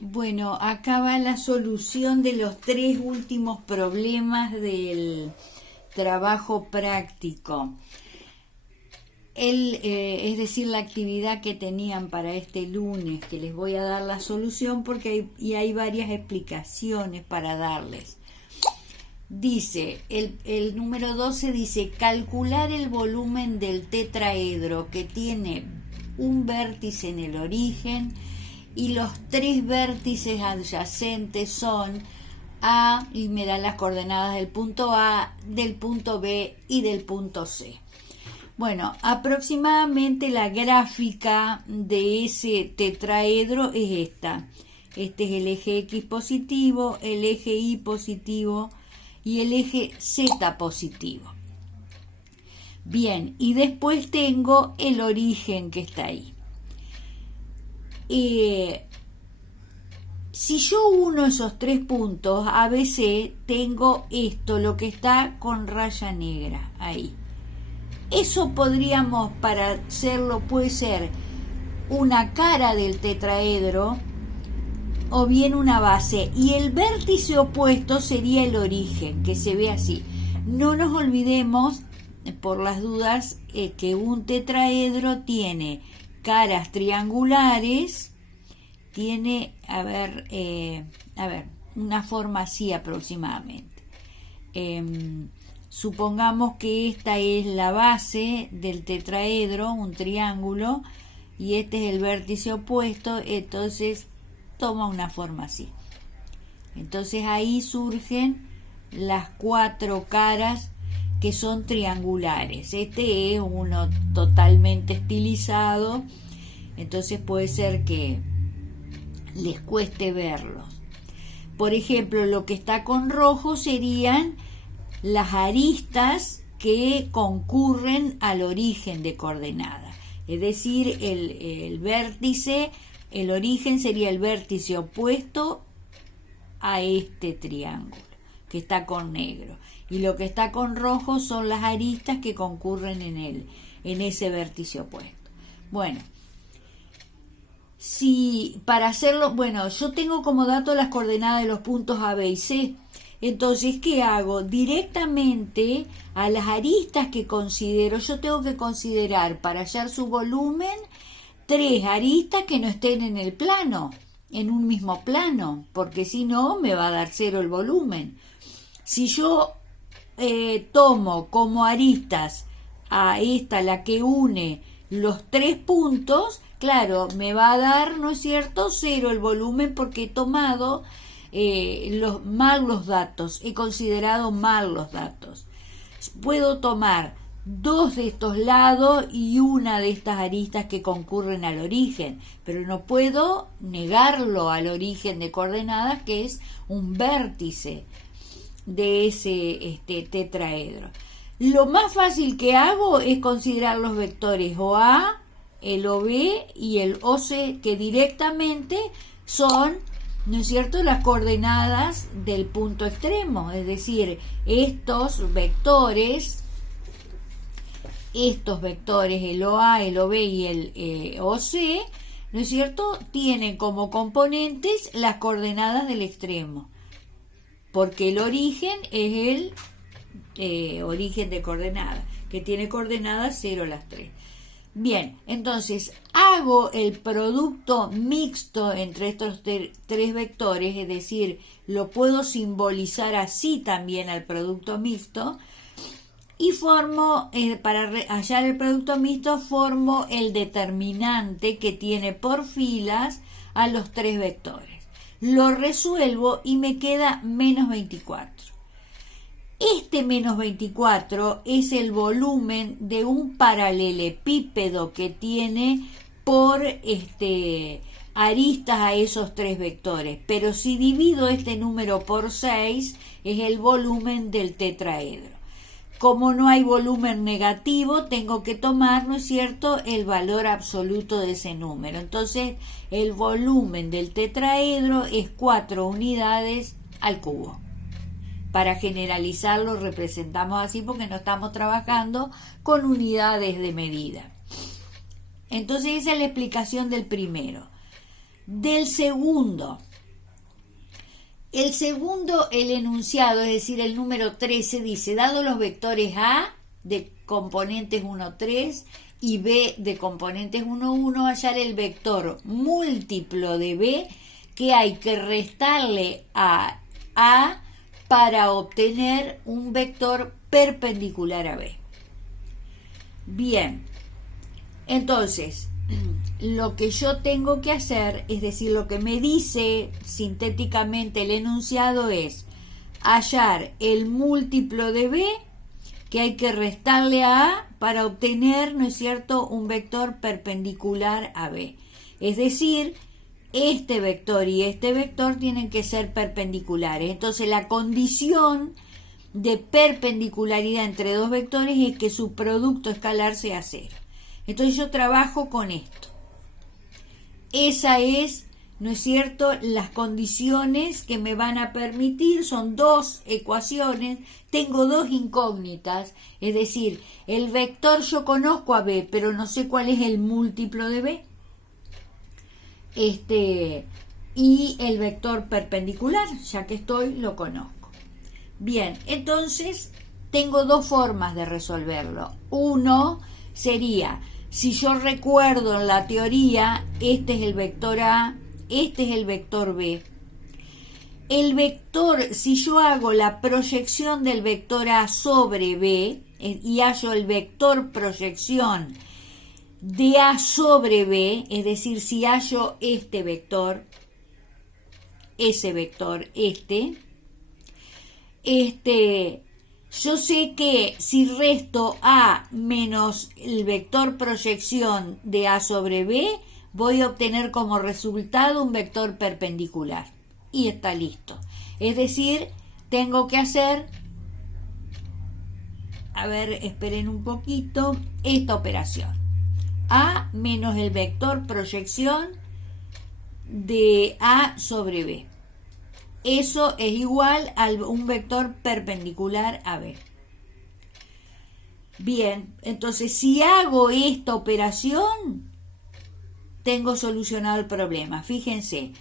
Bueno, acá va la solución de los 3 últimos problemas del trabajo práctico. Es decir, la actividad que tenían para este lunes, que les voy a dar la solución porque hay varias explicaciones para darles. Dice, el número 12 dice, calcular el volumen del tetraedro que tiene un vértice en el origen y los 3 vértices adyacentes son A, y me dan las coordenadas del punto A, del punto B y del punto C. Bueno, aproximadamente la gráfica de ese tetraedro es esta. Este es el eje X positivo, el eje Y positivo y el eje Z positivo. Bien, y después tengo el origen que está ahí. Si yo uno esos 3 puntos, ABC, tengo esto, lo que está con raya negra ahí. Eso podríamos, para hacerlo, puede ser una cara del tetraedro o bien una base, y el vértice opuesto sería el origen, que se ve así. No nos olvidemos, por las dudas, que un tetraedro tiene caras triangulares, tiene, una forma así aproximadamente. Supongamos que esta es la base del tetraedro, un triángulo, y este es el vértice opuesto, entonces toma una forma así. Entonces ahí surgen las 4 caras que son triangulares. Este es uno totalmente estilizado, entonces puede ser que les cueste verlos. Por ejemplo, lo que está con rojo serían las aristas que concurren al origen de coordenada. Es decir, el vértice, el origen sería el vértice opuesto a este triángulo, que está con negro. Y lo que está con rojo son las aristas que concurren en ese vértice opuesto. Bueno, si para hacerlo, yo tengo como dato las coordenadas de los puntos A, B y C. Entonces, ¿qué hago? Directamente a las aristas que considero, yo tengo que considerar para hallar su volumen 3 aristas que no estén en el plano, en un mismo plano, porque si no me va a dar 0 el volumen. Si yo tomo como aristas a esta, la que une los 3 puntos, claro, me va a dar, ¿no es cierto?, 0 el volumen porque he tomado mal los datos, he considerado mal los datos. Puedo tomar 2 de estos lados y una de estas aristas que concurren al origen, pero no puedo negarlo al origen de coordenadas, que es un vértice de ese tetraedro. Lo más fácil que hago es considerar los vectores OA, el OB y el OC, que directamente son, ¿no es cierto?, las coordenadas del punto extremo. Es decir, estos vectores, el OA, el OB y el OC, ¿no es cierto?, tienen como componentes las coordenadas del extremo, porque el origen es el origen de coordenadas, que tiene coordenadas 0 las 3. Bien, entonces hago el producto mixto entre estos 3 vectores, es decir, lo puedo simbolizar así también al producto mixto, y formo, para hallar el producto mixto, formo el determinante que tiene por filas a los 3 vectores. Lo resuelvo y me queda menos 24. Este menos 24 es el volumen de un paralelepípedo que tiene por aristas a esos 3 vectores. Pero si divido este número por 6, es el volumen del tetraedro. Como no hay volumen negativo, tengo que tomar, ¿no es cierto?, el valor absoluto de ese número. Entonces, el volumen del tetraedro es 4 unidades al cubo. Para generalizarlo representamos así porque no estamos trabajando con unidades de medida. Entonces esa es la explicación del primero. del segundo. El segundo, el enunciado, es decir, el número 13, dice, dado los vectores A de componentes 1, 3 y B de componentes 1, 1, hallar el vector múltiplo de B que hay que restarle a A para obtener un vector perpendicular a B. Bien, entonces, lo que yo tengo que hacer, es decir, lo que me dice sintéticamente el enunciado es hallar el múltiplo de B que hay que restarle a A para obtener, ¿no es cierto?, un vector perpendicular a B. Es decir, este vector y este vector tienen que ser perpendiculares. Entonces, la condición de perpendicularidad entre dos vectores es que su producto escalar sea 0. Entonces yo trabajo con esto. Esa es, ¿no es cierto?, las condiciones que me van a permitir, son dos ecuaciones, tengo dos incógnitas, es decir, el vector yo conozco a B, pero no sé cuál es el múltiplo de B. Y el vector perpendicular, ya que lo conozco. Bien, entonces tengo dos formas de resolverlo. Uno sería, si yo recuerdo en la teoría, este es el vector A, este es el vector B. El vector, si yo hago la proyección del vector A sobre B y hallo el vector proyección de A sobre B, es decir, si hallo este vector, ese vector, yo sé que si resto A menos el vector proyección de A sobre B, voy a obtener como resultado un vector perpendicular. Y está listo. Es decir, tengo que hacer, a ver, esperen un poquito, esta operación. A menos el vector proyección de A sobre B. Eso es igual a un vector perpendicular a B. Bien, entonces si hago esta operación, tengo solucionado el problema. Fíjense,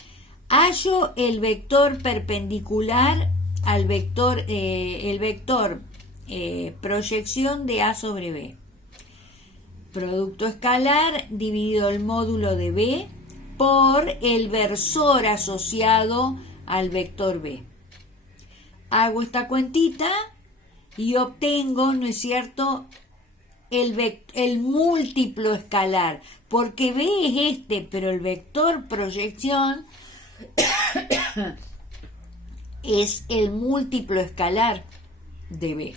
hallo el vector perpendicular al vector, proyección de A sobre B. Producto escalar dividido el módulo de B por el versor asociado al vector B. Hago esta cuentita y obtengo, ¿no es cierto?, el múltiplo escalar, porque B es pero el vector proyección es el múltiplo escalar de B.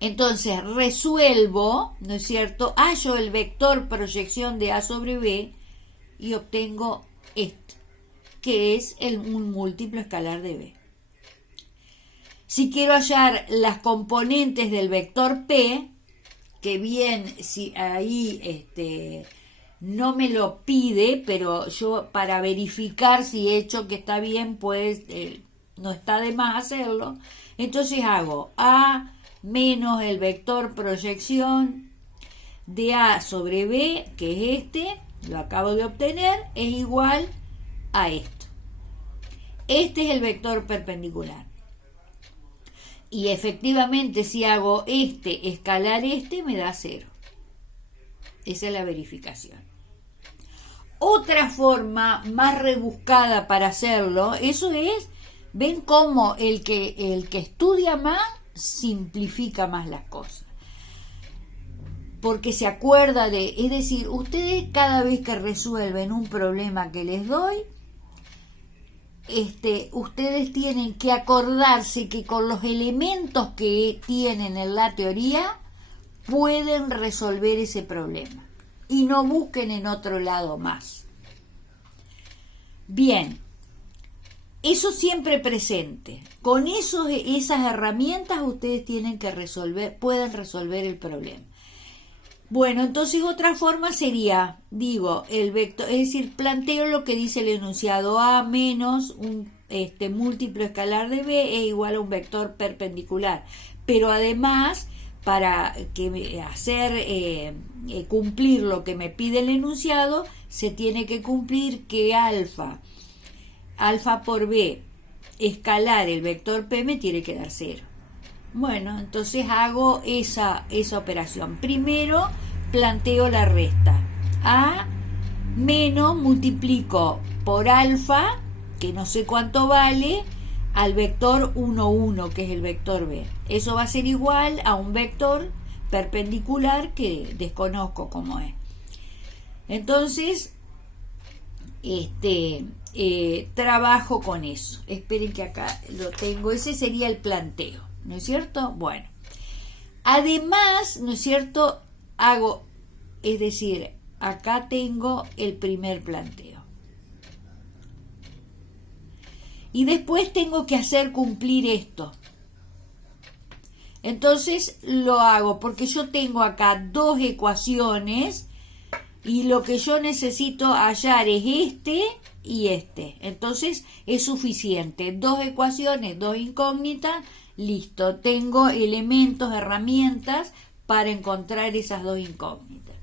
Entonces resuelvo, ¿no es cierto?, hallo el vector proyección de A sobre B y obtengo que es un múltiplo escalar de B. Si quiero hallar las componentes del vector P, que bien, si ahí no me lo pide, pero yo para verificar si he hecho que está bien, pues no está de más hacerlo. Entonces hago A menos el vector proyección de A sobre B, que es lo acabo de obtener, es igual a esto. Este es el vector perpendicular. Y efectivamente, si hago escalar me da 0. Esa es la verificación. Otra forma más rebuscada para hacerlo, eso es, ven cómo el que estudia más simplifica más las cosas. Porque se acuerda es decir, ustedes cada vez que resuelven un problema que les doy, ustedes tienen que acordarse que con los elementos que tienen en la teoría pueden resolver ese problema y no busquen en otro lado más. Bien, eso siempre presente. Con esas herramientas ustedes tienen que pueden resolver el problema. Bueno, entonces otra forma sería, el vector, es decir, planteo lo que dice el enunciado A menos un múltiplo escalar de B es igual a un vector perpendicular. Pero además para cumplir lo que me pide el enunciado, se tiene que cumplir que alfa por b escalar el vector p me tiene que dar 0. Bueno, entonces hago esa operación. Primero planteo la resta. A menos multiplico por alfa, que no sé cuánto vale, al vector 1, 1, que es el vector b. Eso va a ser igual a un vector perpendicular que desconozco cómo es. Entonces, trabajo con eso. Esperen que acá lo tengo. Ese sería el planteo, ¿no es cierto? Bueno. Además, ¿no es cierto? Es decir, acá tengo el primer planteo. Y después tengo que hacer cumplir esto. Entonces lo hago porque yo tengo acá dos ecuaciones y lo que yo necesito hallar es este y este. Entonces es suficiente. Dos ecuaciones, dos incógnitas, listo. Tengo elementos, herramientas para encontrar esas dos incógnitas.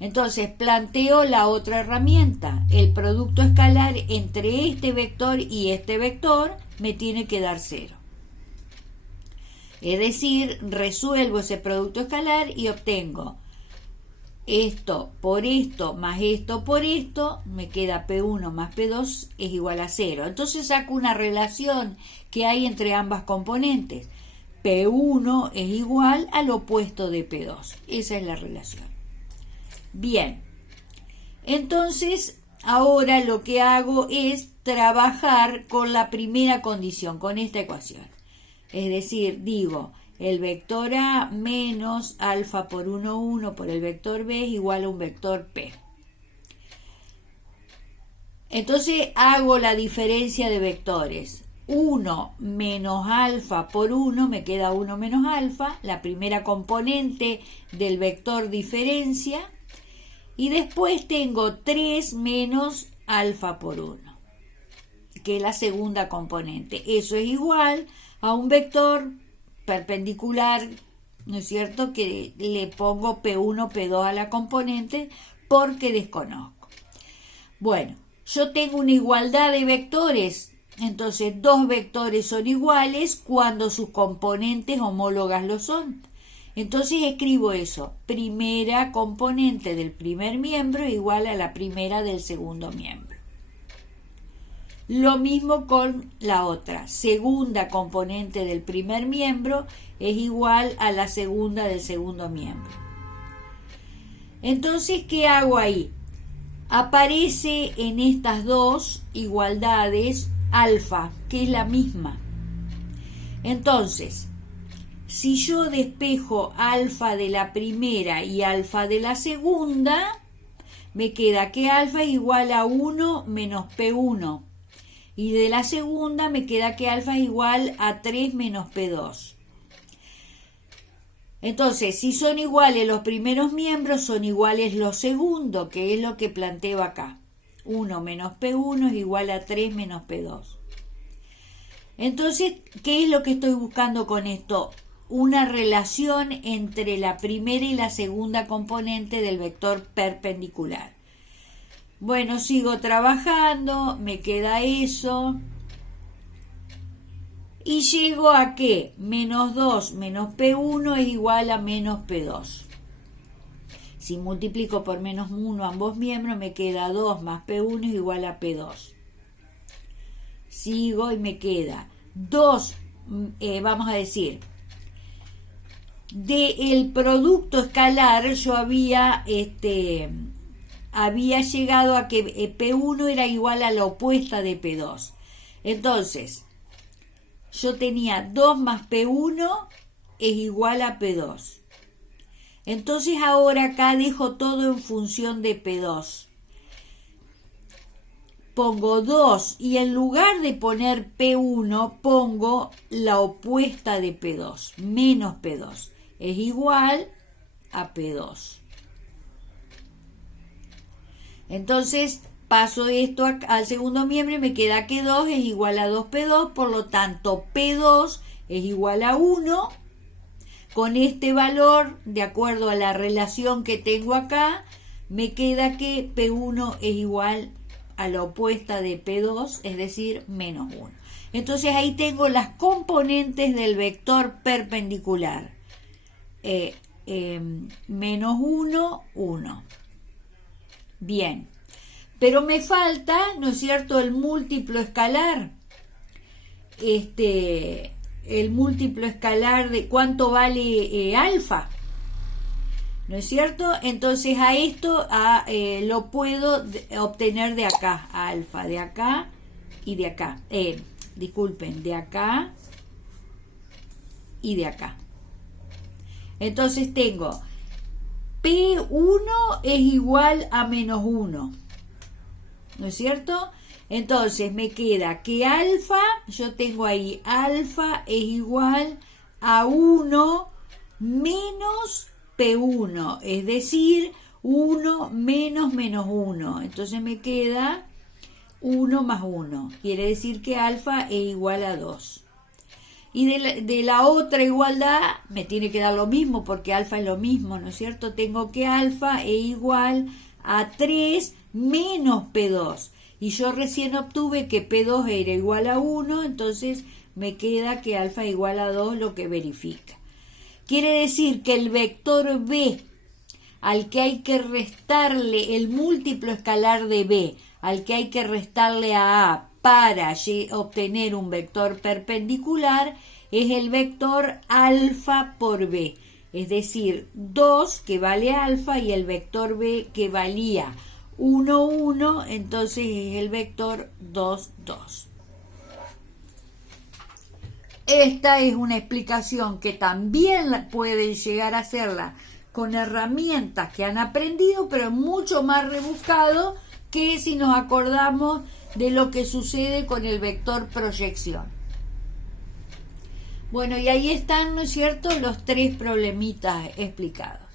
Entonces planteo la otra herramienta. El producto escalar entre este vector y este vector me tiene que dar 0. Es decir, resuelvo ese producto escalar y obtengo esto por esto más esto por esto, me queda P1 más P2 es igual a 0. Entonces saco una relación que hay entre ambas componentes. P1 es igual al opuesto de P2. Esa es la relación. Bien. Entonces, ahora lo que hago es trabajar con la primera condición, con esta ecuación. Es decir, digo, el vector A menos alfa por 1, 1 por el vector B es igual a un vector P. Entonces hago la diferencia de vectores. 1 menos alfa por 1 me queda 1 menos alfa, la primera componente del vector diferencia. Y después tengo 3 menos alfa por 1, que es la segunda componente. Eso es igual a un vector perpendicular, ¿no es cierto?, que le pongo P1, P2 a la componente porque desconozco. Bueno, yo tengo una igualdad de vectores, entonces dos vectores son iguales cuando sus componentes homólogas lo son. Entonces escribo eso, primera componente del primer miembro igual a la primera del segundo miembro. Lo mismo con la otra, segunda componente del primer miembro es igual a la segunda del segundo miembro. Entonces, ¿qué hago ahí? Aparece en estas dos igualdades alfa, que es la misma. Entonces, si yo despejo alfa de la primera y alfa de la segunda, me queda que alfa es igual a 1 menos P1. Y de la segunda me queda que alfa es igual a 3 menos P2. Entonces, si son iguales los primeros miembros, son iguales los segundos, que es lo que planteo acá. 1 menos P1 es igual a 3 menos P2. Entonces, ¿qué es lo que estoy buscando con esto? Una relación entre la primera y la segunda componente del vector perpendicular. Bueno, sigo trabajando, me queda eso. Y llego a que menos 2 menos P1 es igual a menos P2. Si multiplico por menos 1 ambos miembros, me queda 2 más P1 es igual a P2. Sigo y me queda 2, vamos a decir, del producto escalar yo había llegado a que P1 era igual a la opuesta de P2. Entonces, yo tenía 2 más P1 es igual a P2. Entonces ahora acá dejo todo en función de P2. Pongo 2 y en lugar de poner P1 pongo la opuesta de P2, menos P2. Es igual a P2. Entonces paso esto al segundo miembro y me queda que 2 es igual a 2P2, por lo tanto P2 es igual a 1 con este valor, de acuerdo a la relación que tengo acá, me queda que P1 es igual a la opuesta de P2, es decir, menos 1. Entonces ahí tengo las componentes del vector perpendicular. Menos 1, 1. Bien. Pero me falta, ¿no es cierto?, el múltiplo escalar. El múltiplo escalar de cuánto vale alfa. ¿No es cierto? Entonces a esto lo puedo obtener de acá, a alfa, de acá y de acá. Disculpen, de acá y de acá. Entonces tengo P1 es igual a menos 1. ¿No es cierto? Entonces me queda que alfa, yo tengo ahí alfa es igual a 1 menos P1, es decir, 1 menos menos 1. Entonces me queda 1 más 1. Quiere decir que alfa es igual a 2. Y de la otra igualdad me tiene que dar lo mismo porque alfa es lo mismo, ¿no es cierto? Tengo que alfa es igual a 3 menos P2. Y yo recién obtuve que P2 era igual a 1, entonces me queda que alfa es igual a 2, lo que verifica. Quiere decir que el vector B, al que hay que restarle el múltiplo escalar de B, al que hay que restarle a A para obtener un vector perpendicular, es el vector alfa por B. Es decir, 2 que vale alfa y el vector B que valía 1, 1, entonces es el vector 2, 2. Esta es una explicación que también pueden llegar a hacerla con herramientas que han aprendido, pero es mucho más rebuscado que si nos acordamos de lo que sucede con el vector proyección. Bueno, y ahí están, ¿no es cierto?, los 3 problemitas explicados.